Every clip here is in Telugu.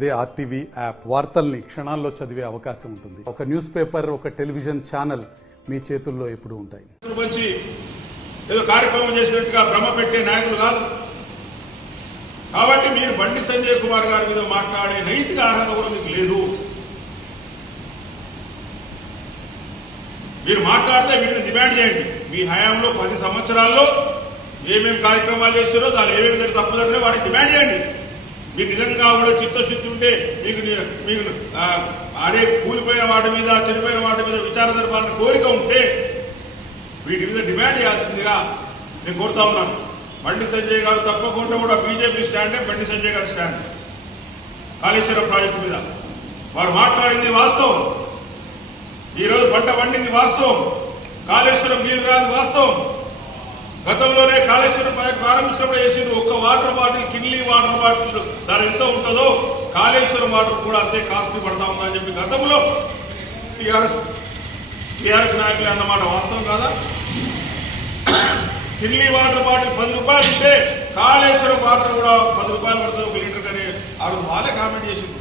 అదే ఆర్టీవీ యాప్ వార్తల్ని క్షణాల్లో చదివే అవకాశం ఉంటుంది. ఒక న్యూస్ పేపర్, ఒక టెలివిజన్ ఛానల్ మీ చేతుల్లో ఎప్పుడూ ఉంటాయి. ఏదో కార్యక్రమం చేసినట్టుగా భ్రమ పెట్టే నాయకులు కాదు. కాబట్టి మీరు బండి సంజయ్ కుమార్ గారి మీద మాట్లాడే నైతిక అర్హత కూడా మీకు లేదు. మీరు మాట్లాడితే వీటిని డిమాండ్ చేయండి. మీ హయాంలో 10 సంవత్సరాల్లో ఏమేమి కార్యక్రమాలు చేస్తారో దాని ఏమేమి తప్పుదరో వాటికి డిమాండ్ చేయండి. మీరు నిజంగా కూడా చిత్తశుద్ధి ఉంటే మీకు అదే కూలిపోయిన వాటి మీద, చనిపోయిన వాటి మీద విచారణ జరపాలని కోరిక ఉంటే వీటి మీద డిమాండ్ చేయాల్సిందిగా నేను కోరుతా ఉన్నాను. బండి సంజయ్ గారు తప్పకుండా కూడా బీజేపీ స్టాండే బండి సంజయ్ గారి స్టాండ్. కాళేశ్వరం ప్రాజెక్టు మీద వారు మాట్లాడింది వాస్తవం. ఈరోజు పంట పండింది వాస్తవం. కాళేశ్వరం నీళ్లు రాని వాస్తవం. గతంలోనే కాళేశ్వరం ప్రాజెక్టు ప్రారంభించినప్పుడు చేసిండ్రు. ఒక్క water bottle, Kinley water bottle దాని ఎంత ఉంటుందో కాళేశ్వరం వాటర్ కూడా అంతే కాస్ట్ పడతా ఉందని చెప్పి గతంలో టీఆర్ఎస్ నాయకులు అన్నమాట వాస్తవం కాదా? కిన్లీ వాటర్ బాటిల్ 10 రూపాయలు ఉంటే కాళేశ్వరం వాటర్ కూడా 10 రూపాయలు పడుతుంది 1 లీటర్ కానీ ఆ రోజు వాళ్ళే కామెంట్ చేసిండ్రు.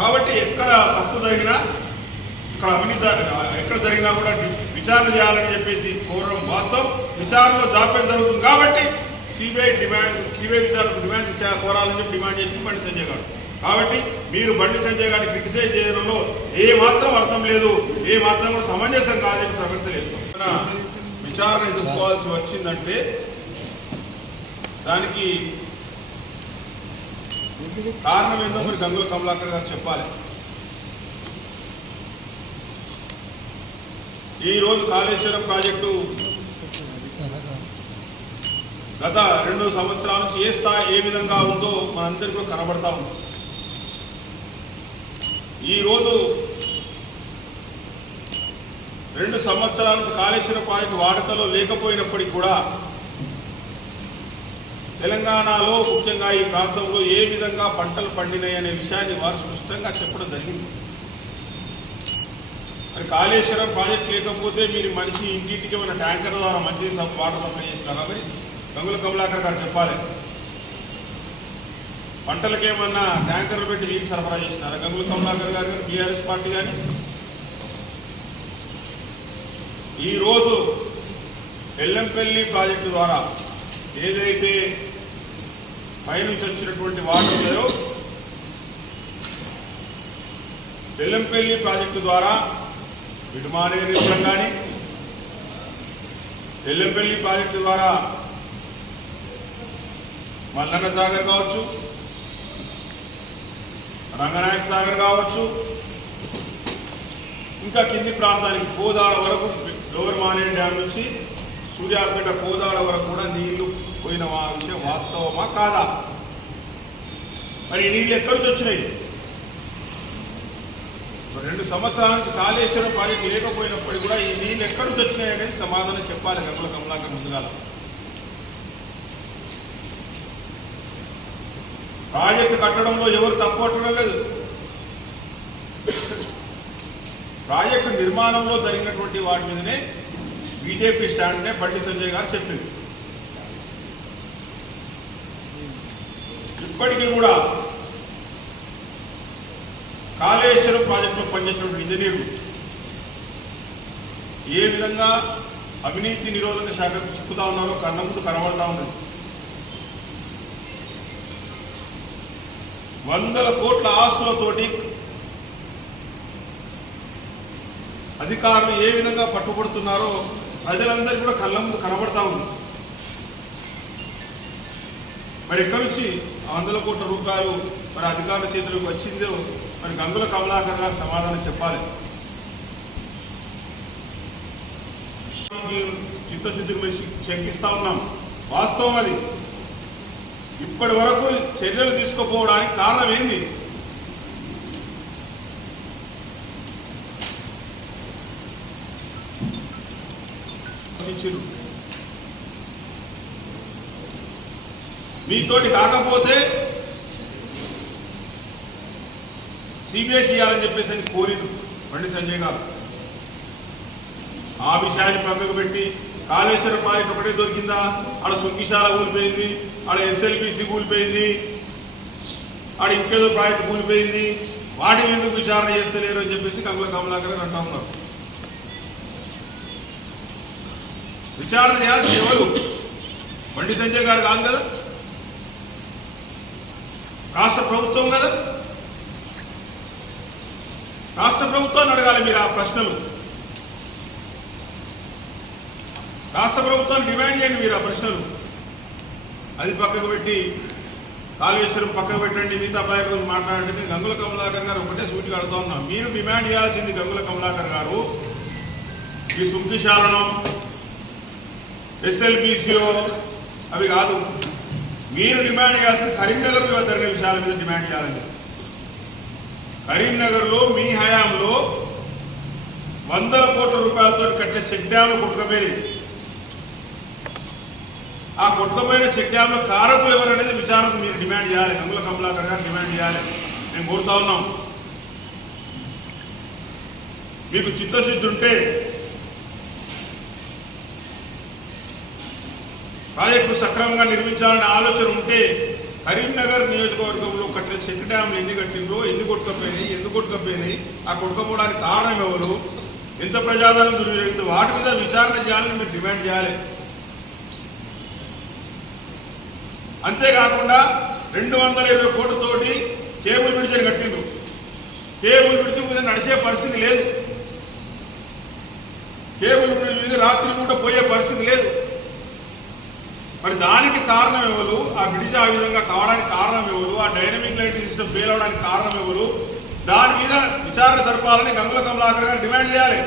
కాబట్టి ఎక్కడ తప్పు జరిగినా, ఇక్కడ అవినీతి ఎక్కడ జరిగినా కూడా విచారణ చేయాలని చెప్పేసి కోరడం వాస్తవం. విచారణలో జాప్యం జరుగుతుంది కాబట్టి సిబిఐ విచారణకు డిమాండ్ కోరాలని చెప్పి డిమాండ్ చేసింది బండి సంజయ్ గారు. కాబట్టి మీరు బండి సంజయ్ గారిని క్రిటిసైజ్ చేయడంలో ఏ మాత్రం అర్థం లేదు, ఏ మాత్రం కూడా సమంజసం కాదని చెప్పి తరగతి తెలియజేస్తాం. విచారణ ఎదుర్కోవాల్సి వచ్చిందంటే దానికి కారణం ఏందో మరి గంగుల కమలాకర్ గారు చెప్పాలి. ఈరోజు కాళేశ్వరం ప్రాజెక్టు గత 2 సంవత్సరాల నుంచి ఏ విధంగా ఉందో మనందరికీ కనబడతా ఉంది. ఈరోజు 2 సంవత్సరాల నుంచి కాళేశ్వరం ప్రాజెక్టు వాడుకలో లేకపోయినప్పటికీ కూడా తెలంగాణలో ముఖ్యంగా ఈ ప్రాంతంలో ఏ విధంగా పంటలు పండినాయి అనే విషయాన్ని వారు స్పష్టంగా చెప్పడం జరిగింది. మరి కాళేశ్వరం ప్రాజెక్టు లేకపోతే మీరు మనిషి ఇంటింటికి ఉన్న ట్యాంకర్ ద్వారా మంచి వాటర్ సప్లై చేసినారా? మరి గంగుల కమలాకర్ గారు చెప్పాలి. పంటలకేమన్నా ట్యాంకర్లు పెట్టి నీళ్ళు సరఫరా చేసినారా గంగుల కమలాకర్ గారు కానీ, బీఆర్ఎస్ పార్టీ కానీ? ఈరోజు ఎల్లంపల్లి ప్రాజెక్టు ద్వారా ఏదైతే పైనుంచి వచ్చినటువంటి వాటర్ ఉన్నాయో, ఎల్లంపల్లి ప్రాజెక్టు ద్వారా విడుమానేరు కానీ, ఎల్లంపల్లి ప్రాజెక్టు ద్వారా మల్లన్న సాగర్ కావచ్చు, రంగనాయక సాగర్ కావచ్చు, ఇంకా కింది ప్రాంతానికి కోదాడ వరకు, లోవర్ మానేరు డ్యామ్ నుంచి సూర్యాపేట కోదాడ వరకు కూడా నీళ్లు పోయిన విషయం వాస్తవమా కాదా? మరి ఈ నీళ్ళు ఎక్కడి నుంచి వచ్చినాయి? 2 సంవత్సరాల నుంచి కాళేశ్వరం ప్రాజెక్టు లేకపోయినప్పటికీ కూడా ఈ నీళ్ళు ఎక్కడి నుంచి వచ్చినాయి అనేది సమాధానం చెప్పాలి గంగుల కమలాకర్ ముందుగా. ప్రాజెక్టు కట్టడంలో ఎవరు తప్పట్టడం లేదు. ప్రాజెక్టు నిర్మాణంలో జరిగినటువంటి వాటి మీదనే బీజేపీ స్టాండ్నే బండి సంజయ్ గారు చెప్పింది. ఇప్పటికీ కూడా కాళేశ్వరం ప్రాజెక్టులో పనిచేసినటువంటి ఇంజనీర్లు ఏ విధంగా అవినీతి నిరోధక శాఖకు చిక్కుతా ఉన్నారో కన్న ముందు కనబడతా ఉన్నది. 100 కోట్ల ఆస్తులతోటి అధికారులు ఏ విధంగా పట్టుబడుతున్నారో ప్రజలందరికీ కూడా కళ్ళ ముందు కనబడతా ఉంది. మరి ఎక్కడి నుంచి 100 కోట్ల రూపాయలు మరి అధికారుల చేతులకు వచ్చిందో మరి గంగుల కమలాకర్ గారు సమాధానం చెప్పాలి. చిత్తశుద్ధిని శంకిస్తా ఉన్నాం, వాస్తవం అది. ఇప్పటి వరకు చర్యలు తీసుకోపోవడానికి కారణం ఏంది? మీతోటి కాకపోతే సిబిఐకి ఇవ్వాలని చెప్పేసి కోరిను బండి సంజయ్ గారు. ఆ విషయాన్ని పక్కకు పెట్టి కాళేశ్వరం ప్రాజెక్ట్ ఒకటే దొరికిందా? ఆడ సుంకిశాల కూలిపోయింది, ఆడ ఎస్ఎల్బిసి కూలిపోయింది, ఆడ ఇంకేదో ప్రాజెక్ట్ కూలిపోయింది. వాటిని ఎందుకు విచారణ చేస్తలేరు అని చెప్పేసి గంగుల కమలాకర్ గారు అంటా ఉన్నారు. విచారణ చేయాల్సింది ఎవరు? బండి సంజయ్ గారు కాదు కదా, రాష్ట్ర ప్రభుత్వం కదా. రాష్ట్ర ప్రభుత్వాన్ని అడగాలి మీరు ఆ ప్రశ్నలు. రాష్ట్ర ప్రభుత్వాన్ని డిమాండ్ చేయండి మీరు ఆ ప్రశ్నలు. అది పక్కకు పెట్టి కాళేశ్వరం పక్కకు పెట్టండి, మిగతా ప్రాజెక్టు గురించి మాట్లాడండి. గంగుల కమలాకర్ గారు ఒకటే సూటిగా అడుగుతా ఉన్నాం. మీరు డిమాండ్ చేయాల్సింది గంగుల కమలాకర్ గారు, ఈ సుంకిశాలను ఎస్ఎల్బిసిఓ అవి కాదు. మీరు డిమాండ్ చేయాల్సింది కరీంనగర్ ధరణ విషయాల మీద డిమాండ్ చేయాలని. కరీంనగర్లో మీ హయాంలో 100 కోట్ల రూపాయలతో కట్టిన చెక్ డ్యాంలు కొట్టుకుపోయినాయి. ఆ కొట్టుకుపోయిన చెక్ డ్యాంల కారకులు ఎవరనేది విచారణకు మీరు డిమాండ్ చేయాలి. గంగుల కమలాకర్ గారు డిమాండ్ చేయాలి. మేము కోరుతా ఉన్నాం. మీకు చిత్తశుద్ధి ఉంటే ప్రాజెక్టులు సక్రమంగా నిర్మించాలనే ఆలోచన ఉంటే కరీంనగర్ నియోజకవర్గంలో కట్టిన చెక్ డ్యాంలు ఎన్ని కట్టిండ్రో, ఎన్ని కొట్టుకపోయినాయి, ఎందుకు కొట్టుకపోయినాయి, ఆ కొట్టుకపోవడానికి కారణం ఎవరు, ఎంత ప్రజాధనం దుర్వినియోగం, వాటి మీద విచారణ చేయాలని మీరు డిమాండ్ చేయాలి. అంతేకాకుండా 220 కోట్లతోటి కేబుల్ బ్రిడ్జిని కట్టిండ్రు. కేబుల్ బ్రిడ్జి మీద నడిచే పరిస్థితి లేదు. కేబుల్ బ్రిడ్జి మీద రాత్రి పూట పోయే పరిస్థితి లేదు. మరి దానికి కారణం ఎవరు? ఆ బ్రిడ్జ్ ఆ విధంగా కావడానికి కారణం ఎవరు? ఆ డైనమిక్ లైటింగ్ సిస్టమ్ ఫెయిల్ అవడానికి కారణం ఎవరు? దాని మీద విచారణ జరపాలని గంగుల కమలాకర్ గారు డిమాండ్ చేయాలి.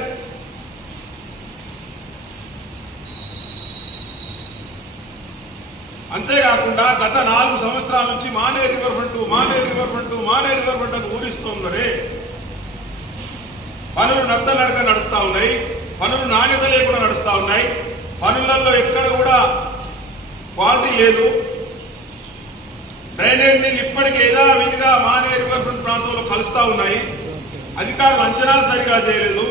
అంతేకాకుండా గత 4 సంవత్సరాల నుంచి మానే రివర్ ఫ్రంట్ అని ఊరిస్తూ ఉన్నారే. పనులు నత్తనడక నడుస్తూ ఉన్నాయి, పనులు నాణ్యత లేకుండా నడుస్తూ ఉన్నాయి, పనులలో ఎక్కడ కూడా క్వాలిటీ లేదు. డ్రైనేజ్ నీళ్ళు ఇప్పటికీ యథావిధిగా మానే రివర్ ఫ్రంట్ ప్రాంతంలో కలుస్తూ ఉన్నాయి. అధికారులు అంచనాలు సరిగా చేయలేదు.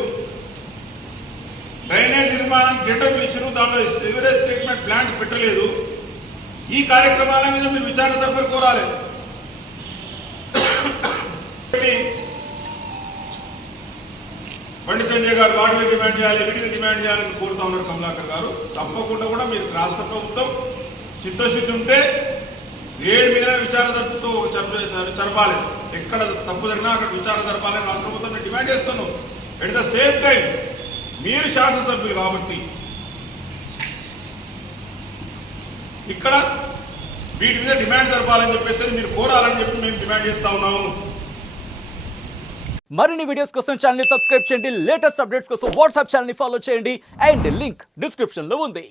డ్రైనేజ్ నిర్మాణానికి టెండర్లు ఇచ్చారు, దానిలో సివరేజ్ ట్రీట్మెంట్ ప్లాంట్ పెట్టలేదు. ఈ కార్యక్రమాల మీద మీరు విచారణ జరపని కోరాలి. బండి సంజయ్ గారు వాటి మీద డిమాండ్ చేయాలి, వీటిని డిమాండ్ చేయాలని కోరుతా ఉన్నారు కమలాకర్ గారు. తప్పకుండా కూడా మీరు రాష్ట్ర ప్రభుత్వం చిత్తశుద్ధి ఉంటే దేని మీద విచారణ జరపాలి. ఎక్కడ తప్పు జరిగినా అక్కడ విచారణ జరపాలని రాష్ట్ర ప్రభుత్వం మేము డిమాండ్ చేస్తున్నాం. ఎట్ ద సేమ్ టైం మీరు శాసనసభ్యులు కాబట్టి ఇక్కడ వీటి మీద డిమాండ్ జరపాలని చెప్పేసి మీరు కోరాలని చెప్పి మేము డిమాండ్ చేస్తా ఉన్నాము. మరిన్ని వీడియోస్ కోసం ఛానల్ ని సబ్స్క్రైబ్ చేయండి, లేటెస్ట్ అప్డేట్స్ కోసం వాట్సాప్ ఛానల్ ని ఫాలో చేయండి అండ్ లింక్ డిస్క్రిప్షన్ లో ఉంది.